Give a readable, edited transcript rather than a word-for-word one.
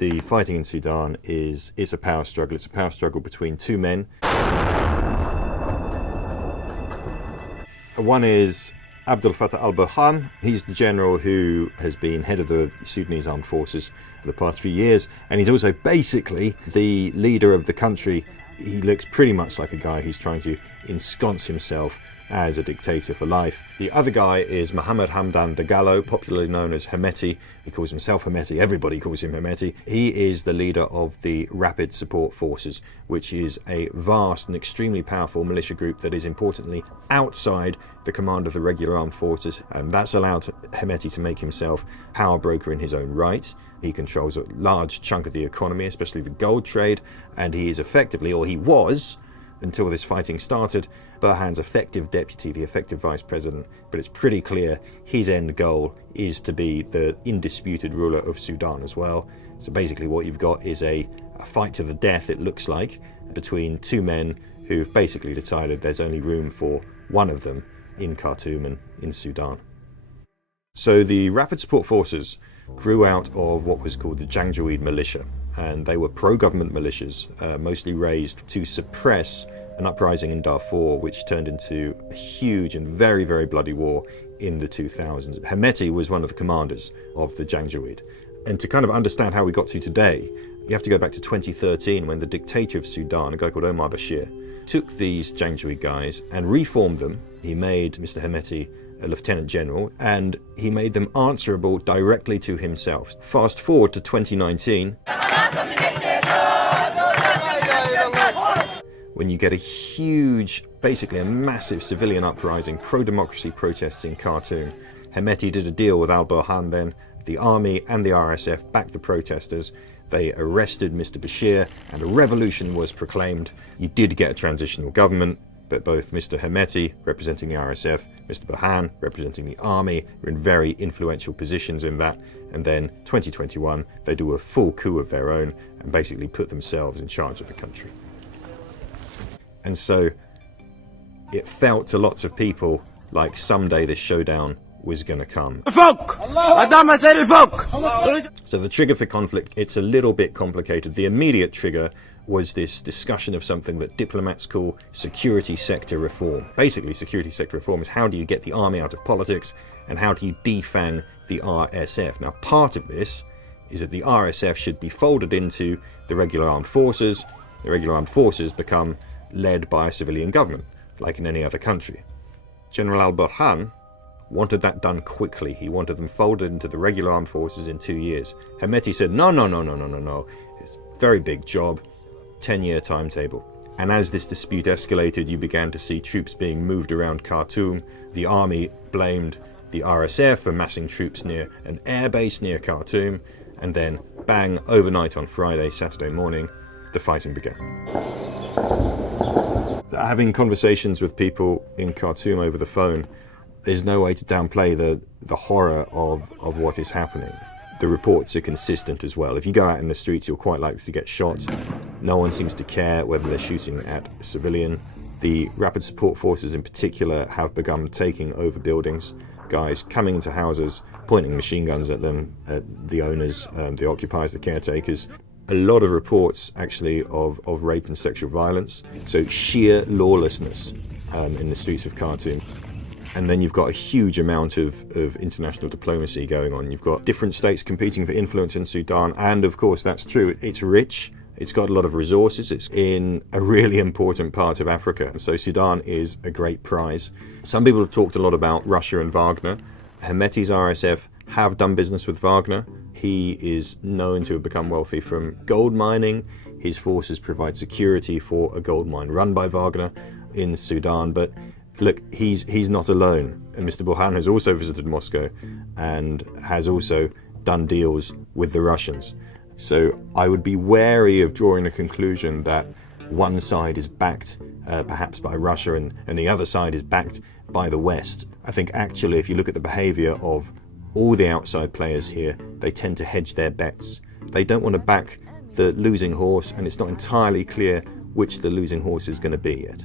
The fighting in Sudan is a power struggle. It's a power struggle between two men. One is Abdel Fattah al-Burhan. He's the general who has been head of the Sudanese armed forces for the past few years, and he's also basically the leader of the country. He looks pretty much like a guy who's trying to ensconce himself as a dictator for life. The other guy is Mohammed Hamdan Dagalo, popularly known as Hemeti. He calls himself Hemeti, everybody calls him Hemeti. He is the leader of the Rapid Support Forces, which is a vast and extremely powerful militia group that is importantly outside the command of the regular armed forces, and that's allowed Hemeti to make himself power broker in his own right. He controls a large chunk of the economy, especially the gold trade, and he is effectively, or he was, until this fighting started, Burhan's effective deputy, the effective vice president. But it's pretty clear his end goal is to be the indisputed ruler of Sudan as well. So basically what you've got is a fight to the death, it looks like, between two men who've basically decided there's only room for one of them in Khartoum and in Sudan. So the Rapid Support Forces grew out of what was called the Janjaweed militia, and they were pro-government militias, mostly raised to suppress an uprising in Darfur, which turned into a huge and very, very bloody war in the 2000s. Hemeti was one of the commanders of the Janjaweed. And to kind of understand how we got to today, you have to go back to 2013 when the dictator of Sudan, a guy called al-Bashir, took these Janjaweed guys and reformed them. He made Mr. Hemeti a lieutenant general, and he made them answerable directly to himself. Fast forward to 2019, when you get a huge, basically a massive civilian uprising, pro-democracy protests in Khartoum. Hemeti did a deal with al-Burhan then. The army and the RSF backed the protesters. They arrested Mr. Bashir and a revolution was proclaimed. You did get a transitional government, but both Mr. Hemeti, representing the RSF, Mr. Burhan, representing the army, were in very influential positions in that. And then 2021, they do a full coup of their own and basically put themselves in charge of the country. And so it felt to lots of people like someday this showdown was going to come. So the trigger for conflict, it's a little bit complicated. The immediate trigger was this discussion of something that diplomats call security sector reform. Basically, security sector reform is how do you get the army out of politics and how do you defang the RSF. Now, part of this is that the RSF should be folded into the regular armed forces. The regular armed forces become led by a civilian government, like in any other country. General al-Burhan wanted that done quickly. He wanted them folded into the regular armed forces in 2 years. Hemeti said, no. It's a very big job, 10-year timetable. And as this dispute escalated, you began to see troops being moved around Khartoum. The army blamed the RSF for massing troops near an airbase near Khartoum. And then, bang, overnight on Friday, Saturday morning, the fighting began. Having conversations with people in Khartoum over the phone, there's no way to downplay the horror of what is happening. The reports are consistent as well. If you go out in the streets, you're quite likely to get shot. No one seems to care whether they're shooting at a civilian. The Rapid Support Forces in particular have begun taking over buildings, guys coming into houses, pointing machine guns at them, at the owners, the occupiers, the caretakers. A lot of reports actually of rape and sexual violence, so sheer lawlessness in the streets of Khartoum. And then you've got a huge amount of international diplomacy going on. You've got different states competing for influence in Sudan, and of course that's true. It's rich, it's got a lot of resources, it's in a really important part of Africa, and so Sudan is a great prize. Some people have talked a lot about Russia and Wagner. Hemeti's RSF have done business with Wagner. He is known to have become wealthy from gold mining. His forces provide security for a gold mine run by Wagner in Sudan. But look, he's not alone. And Mr. Burhan has also visited Moscow and has also done deals with the Russians. So I would be wary of drawing a conclusion that one side is backed perhaps by Russia and the other side is backed by the West. I think actually if you look at the behavior of all the outside players here, they tend to hedge their bets. They don't want to back the losing horse, and it's not entirely clear which the losing horse is going to be yet.